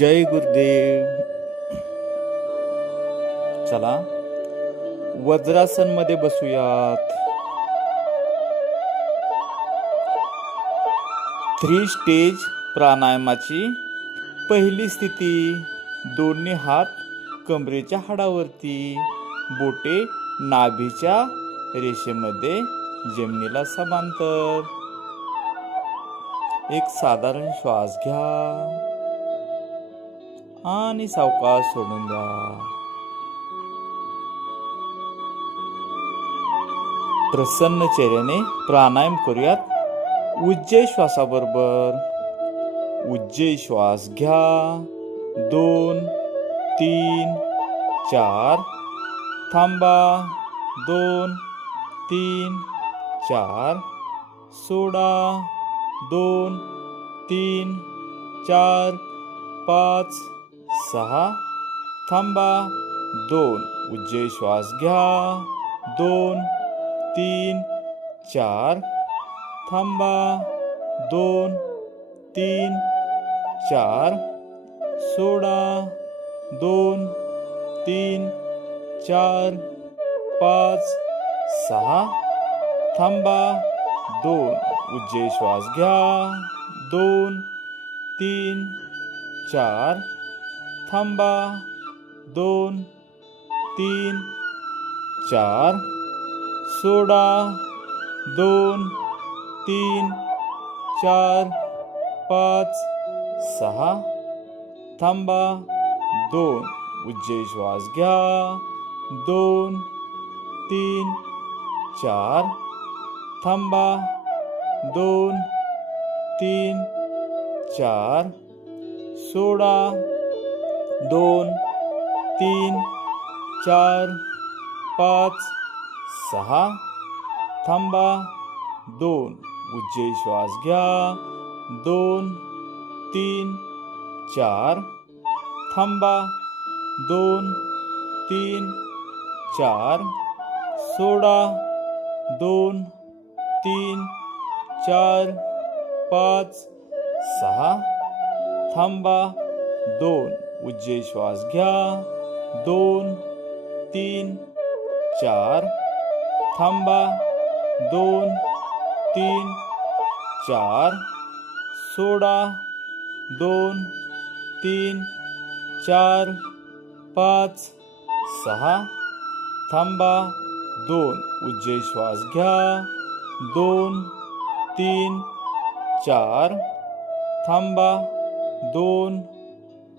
जय गुरुदेव. चला वज्रासन मध्ये बसूयात. 3 स्टेज प्राणायामाची पहिली स्थिती. दोन्ही हात कमरेच्या हाडावरती, बोटे नाभीच्या रेषेमध्ये जमिनीला समांतर. एक साधारण श्वास घ्या आणि सावकाश सोडून द्या. प्रसन्न चेहऱ्याने प्राणायाम करूयात. उज्जय श्वासाबरोबर. उज्जय श्वास घ्या. 2 3 4. थांबा. 2 3 4. सोडा. 2 3 4 5 6. थांबा. 2. उज्जय श्वास घ्या. 2 3 4. थांबा. 2 3 4. सोडा. 2 3 4 5 6. थांबा. 2. उज्जय श्वास घ्या. 2 3 4. थांबा. 2 3 4. सोडा. 2 3 4 5 6. थांबा. 2. उज्जय श्वास घ्या. 2 3 4. थांबा. 2 3 4. सोडा. 2 3 4 5 6. थांबा. 2. उज्जय श्वास घ्या. 2 3 4. थांबा. 2 3 4. सोडा. 2 3 4 5 6. थांबा. 2. उज्जय श्वास घ्या. 2 3 4. थांबा. 2 3 4. सोडा. 2 3 4 5 6. थांबा. 2. उज्जय श्वास घ्या. 2 3 4. थांबा. 2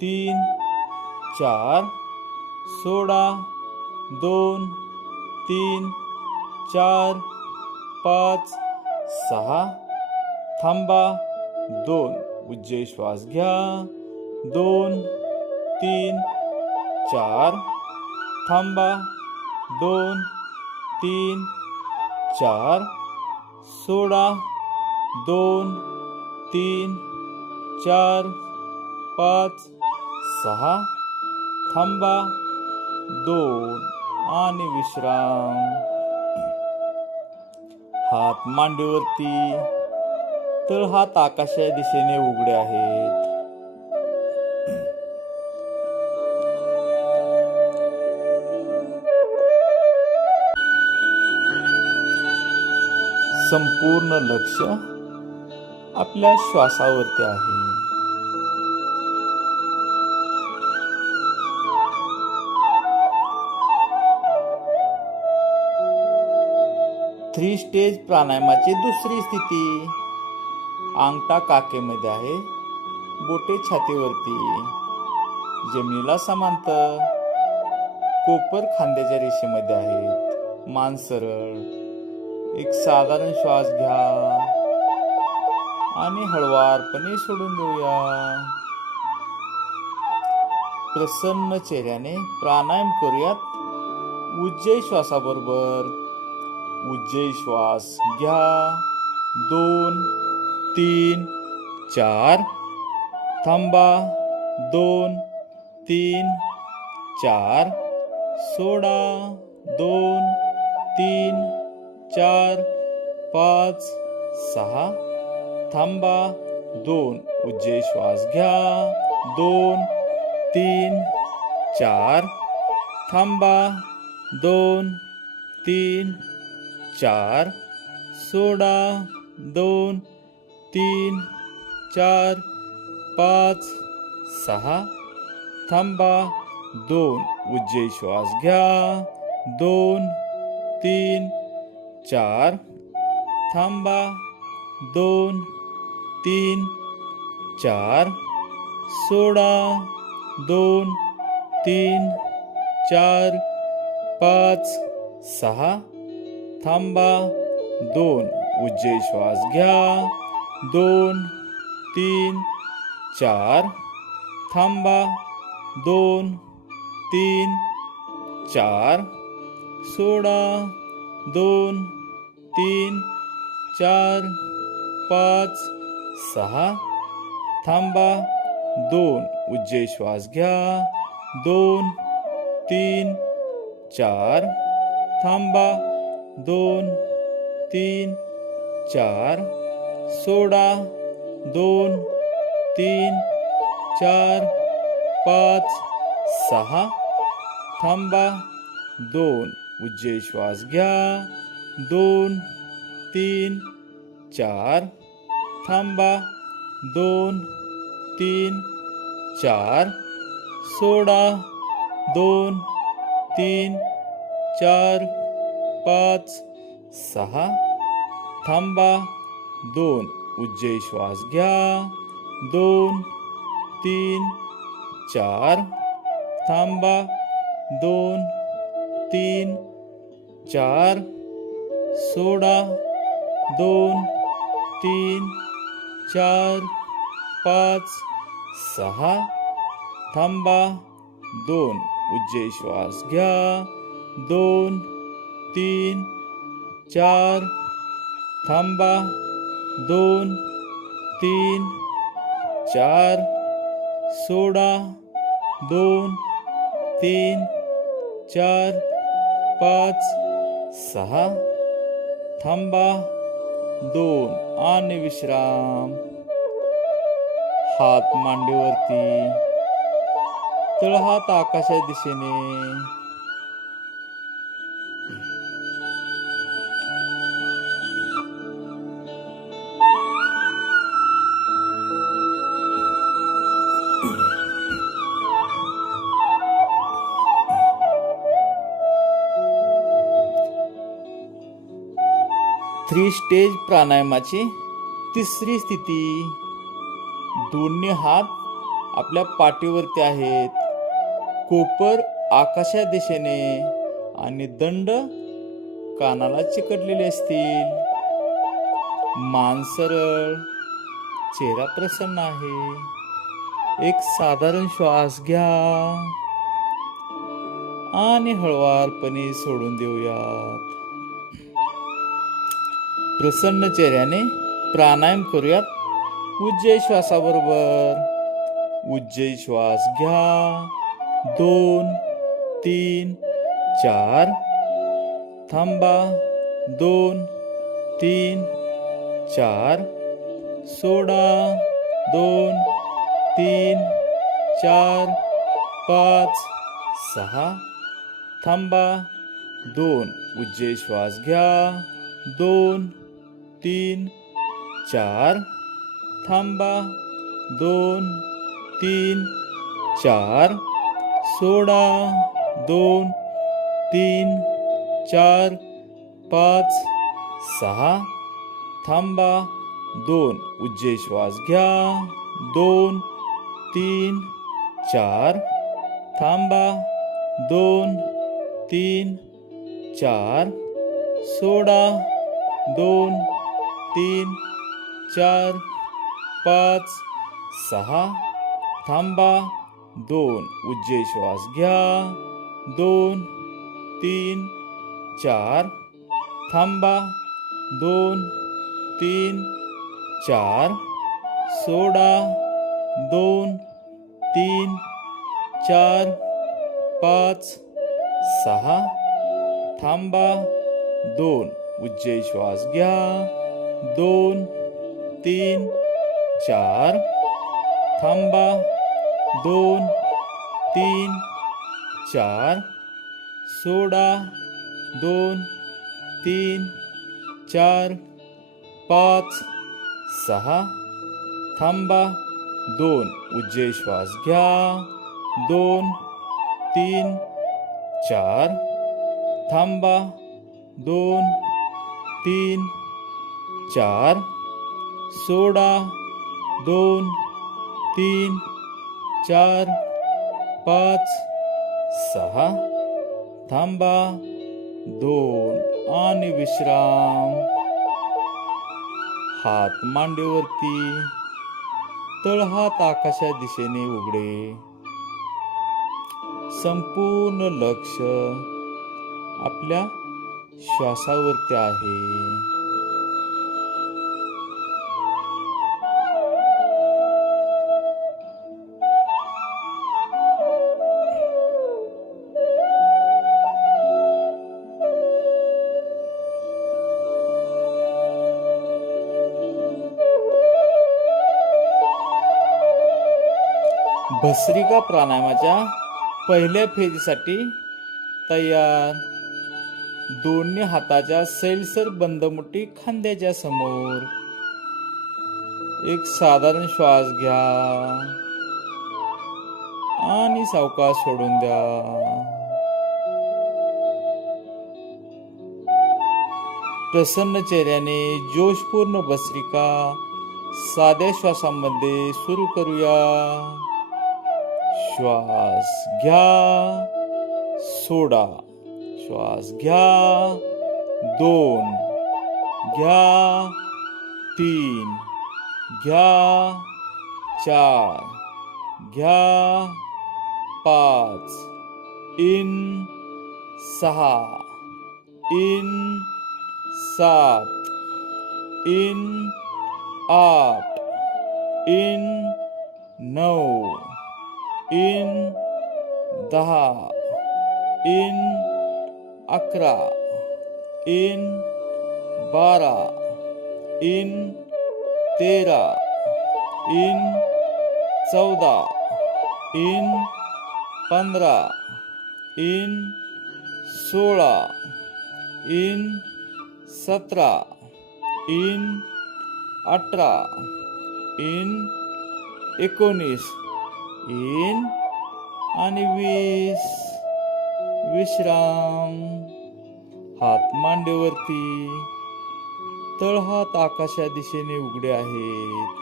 3 4. सोडा. 2 3 4 5 6. थांबा. 2. उज्जय श्वास घ्या. 2 3 4. थांबा. 2 3 4. सोडा. 2 3 4 5 6. थांबा. 2 आणि विश्राम. हात मांडीवरती. तळहात आकाशाच्या दिशेने उघडे आहेत. संपूर्ण लक्ष आपल्या श्वासावरती आहे. थ्री स्टेज प्राणायामाची दुसरी स्थिती. अंगठा काखेमध्ये आहे, बोटे छातीवरती, जमिनीला समांतर, कोपर खांद्याच्या रेषेमध्ये आहेत, मान सरळ. एक साधारण श्वास घ्या आणि हळवारपणे सोडून देऊया. प्रसन्न चेहऱ्याने प्राणायाम करूयात. उज्जय श्वासाबरोबर. उज्जय श्वास घ्या. 2 3 4. थांबा. 2 3 4. सोडा. 2 3 4 5 6. थांबा. 2. उज्जय श्वास घ्या. 2 3 4 थांबा 2 3 4 सोडा 2 3 4 5 6 थांबा 2 उज्जय श्वास घ्या 2 3 4 थांबा 2 3 4 सोडा 2 3 4 5 6 थांबा 2 उज्जय श्वास घ्या 2 3 4 थांबा 2 3 4 सोडा 2 3 4 5 6 थांबा 2 उज्जय श्वास घ्या 2 3 4 थांबा 2 3 4 सोडा 2 3 4 5 6 थांबा 2 उज्जय श्वास घ्या 2 3 4 थांबा 2 3 4 सोडा 2 3 4 5 6 थांबा 2 उज्जय श्वास घ्या 2 3 4 थांबा 2 3 4 सोडा 2 3 4 5 6 थांबा 2 उज्जय श्वास घ्या 2 3 4 थांबा 2 3 4 सोडा 2 3 4 5 6 थांबा 2 आणि विश्राम. हात मांडीवरती, तळहात आकाशाच्या दिशेने. थ्री स्टेज प्राणायामाची तिसरी स्थिती. दोन्ही हात आपल्या पाठीवरती आहेत. कोपर आकाशा दिशेने आणि दंड कानाला चिकटलेले असतील. मान सरळ, चेहरा प्रसन्न आहे. एक साधारण श्वास घ्या आणि हळुवारपणे सोडून देऊयात. प्रसन्न चेहऱ्याने प्राणायाम करूयात. उज्जय श्वासाबरोबर. उज्जय श्वास घ्या 2 3 4 थांबा 2 3 4 सोडा 2 3 4 5 6 थांबा 2 उज्जय श्वास घ्या 2 3 4 थांबा 2 3 4 सोडा 2 3 4 5 6 थांबा 2 उज्जय श्वास घ्या 2 3 4 थांबा 2 3 4 सोडा 2 3 4 5 6 थांबा 2 उज्जय श्वास घ्या 2 3 4 थांबा 2 3 4 सोडा 2 3 4 5 6 थांबा 2 उज्जय श्वास घ्या 2 3 4 थांबा 2 3 4 सोडा 2 3 4 5 6 थांबा 2 उज्जय श्वास घ्या 2 3 4 थांबा 2 3 4 सोडा 2 3 4 5 6 थांबा 2 आणि विश्राम. हात मांडीवरती, तळहात आकाशा दिशेने उघडे. संपूर्ण लक्ष आपल्या श्वासावरती आहे. भस्त्रिका प्राणायामाच्या पहिल्या फेरीसाठी तयार. दोन्ही हाताच्या सैलसर बंद मुठी खांद्याच्या समोर. एक साधारण श्वास घ्या आणि सावकाश सोडून द्या. प्रसन्न चेहऱ्याने जोशपूर्ण भस्त्रिका साध्या श्वासामध्ये सुरू करूया. श्वास घ्या, सोडा. श्वास घ्या 2 घ्या 3 घ्या 4 घ्या 5 in 6 in 7 in 8 in 9 in 10 in 11 in 12 in 13 in 14 in 15 in 16 in 17 in 18 in 19 in आणि 20. विश्राम. हात मांडीवरती, तळहात आकाशा दिशेने उघडे आहेत.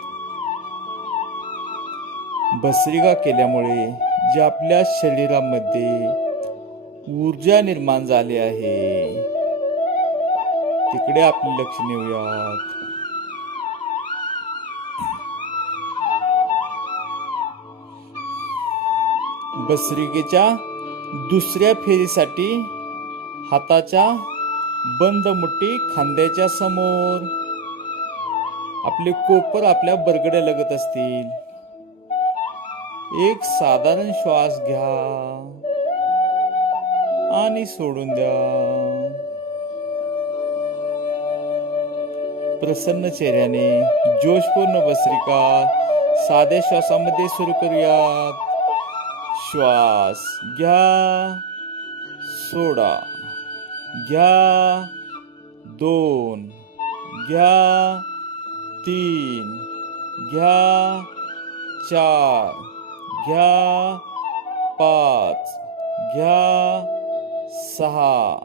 भस्त्रिका केल्यामुळे जे आपल्या शरीरामध्ये ऊर्जा निर्माण झाली आहे तिकडे आपले लक्ष नेऊयात. भस्त्रिकेच्या दुसऱ्या फेरीसाठी हाताच्या बंद मुठी खांद्याच्या समोर. आपले कोपर आपल्या बरगड्या लगत असतील. एक साधारण श्वास घ्या आणि सोडून द्या. प्रसन्न चेहऱ्याने जोशपूर्ण भस्त्रिका साध्या श्वासामध्ये सुरू करूयात. श्वास घ्या, सोडा. घ्या 2 घ्या 3 घ्या 4 घ्या 5 घ्या 6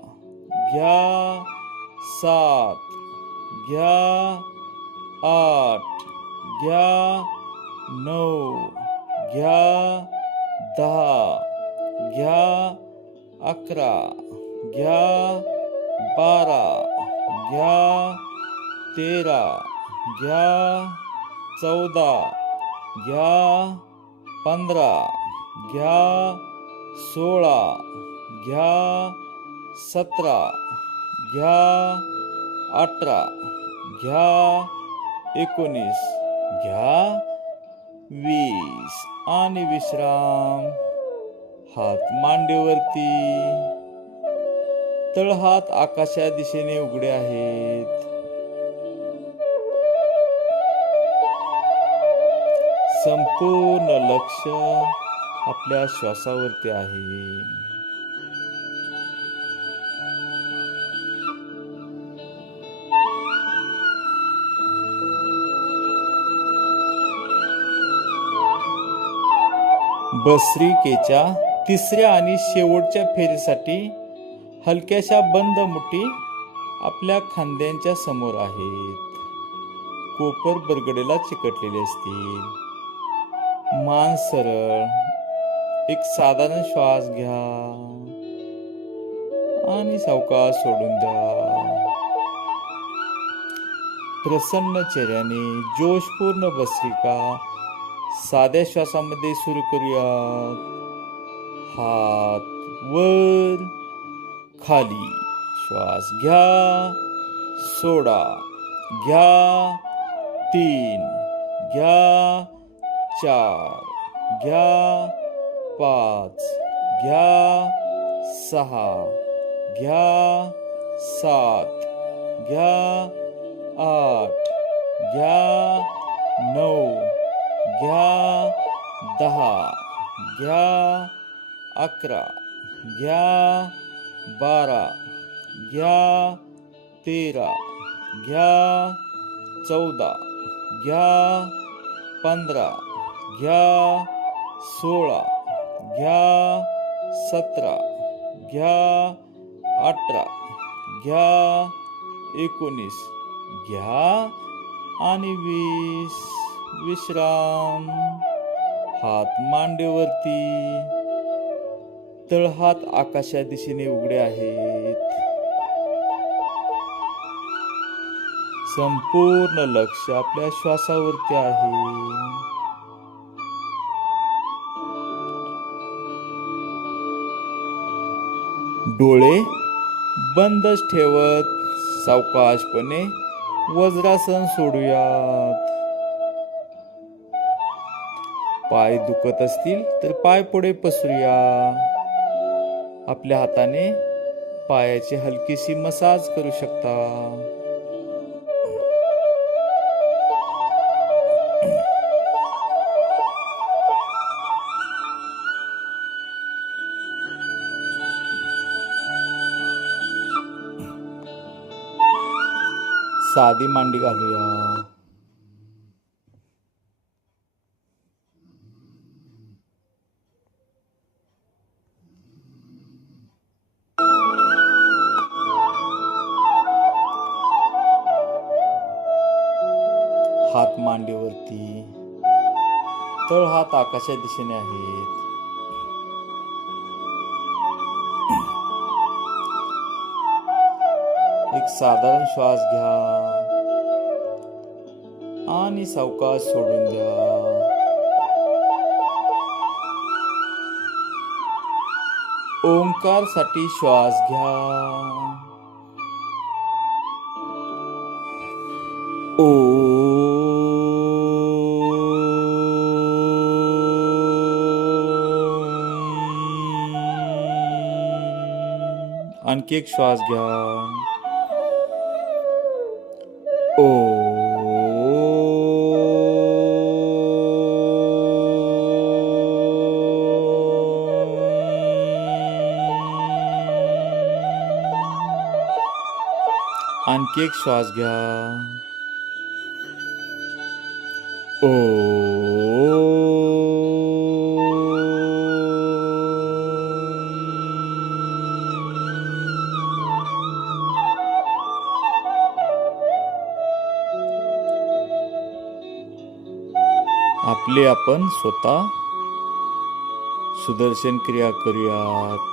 घ्या 7 घ्या 8 घ्या 9 घ्या 10 घ्या 11 घ्या 12 घ्या 13 घ्या 14 घ्या 15 घ्या 16 घ्या 17 घ्या 18 घ्या 19 घ्या 20 आणि विश्राम. हात मांडीवरती, तळहात आकाशा दिशेने उघडे आहेत. संपूर्ण लक्ष आपल्या श्वासावरती आहे. भस्त्रिकेच्या तिसऱ्या आणि शेवटच्या फेरीसाठी हलक्याशा बंद मुठी आपल्या खांद्यांच्या समोर आहेत. कोपर बरगडेला चिकटलेले असतील. मान सरळ. एक साधारण श्वास घ्या आणि सावकाश सोडून द्या. प्रसन्न चेहऱ्याने जोशपूर्ण भस्त्रिका साध्या श्वासामध्ये सुरू करूयात. हात वर खाली. श्वास घ्या, सोडा. घ्या 3, घ्या 4, घ्या 5, घ्या 6, घ्या 7, घ्या 8, घ्या 9, घ्या 10, घ्या 11, घ्या 12, घ्या 13, घ्या 14, घ्या 15, घ्या 16, घ्या 17, घ्या 18, घ्या 19, घ्या आणि 20. विश्राम. हात मांडीवरती. तळहात आकाशा दिशेने उघडे आहेत. संपूर्ण लक्ष आपल्या श्वासावरती आहे. डोळे बंदच ठेवत सावकाशपणे वज्रासन सोडूयात. पाय दुखत असतील तर पाय पुढे पसरूया. आपल्या हाताने पायाची हलकीशी मसाज करू शकता. साधी मांडी घालूया. हात मांडीवरती. तळहात आकाशा दिशेने आहेत. एक साधारण श्वास घ्या आणि सावकाश सोडून द्या. ओंकार साठी श्वास घ्या. ओ. आणखी एक श्वास घ्या. ओ. आणखी एक श्वास घ्या. ओ. आपले आपण स्वतः सुदर्शन क्रिया करूयात.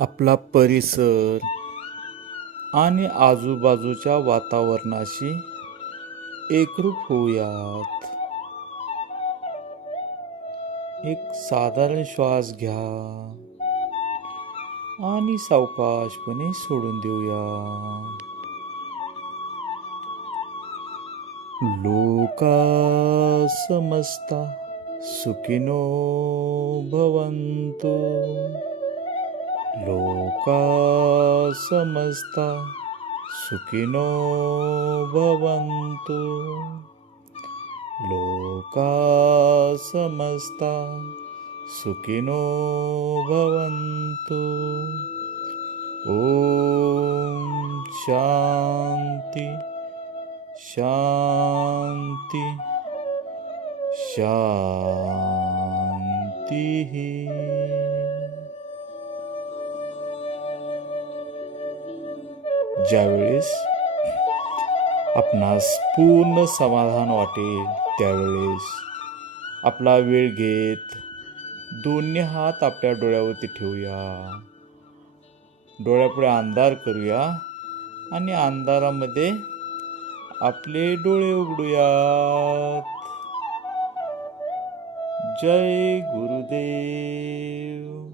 आपला परिसर आणि आजूबाजूच्या वातावरणाशी एकरूप होऊयात. एक साधारण श्वास घ्या आणि सावकाशपणे सोडून देऊया. लोका समस्ता सुखिनो भवन्तु. लोका समस्ता सुखिनो भवन्तु. लोका समस्ता सुखिनो भवन्तु. ओम शांती शांती शांती. ज्यावेळेस आपणास पूर्ण समाधान वाटेल त्यावेळेस आपला वेळ घेत दोन्ही हात आपल्या डोळ्यावरती ठेवूया. डोळ्यापुढे अंधार करूया आणि अंधारामध्ये आपले डोळे उघडूयात. जय गुरुदेव.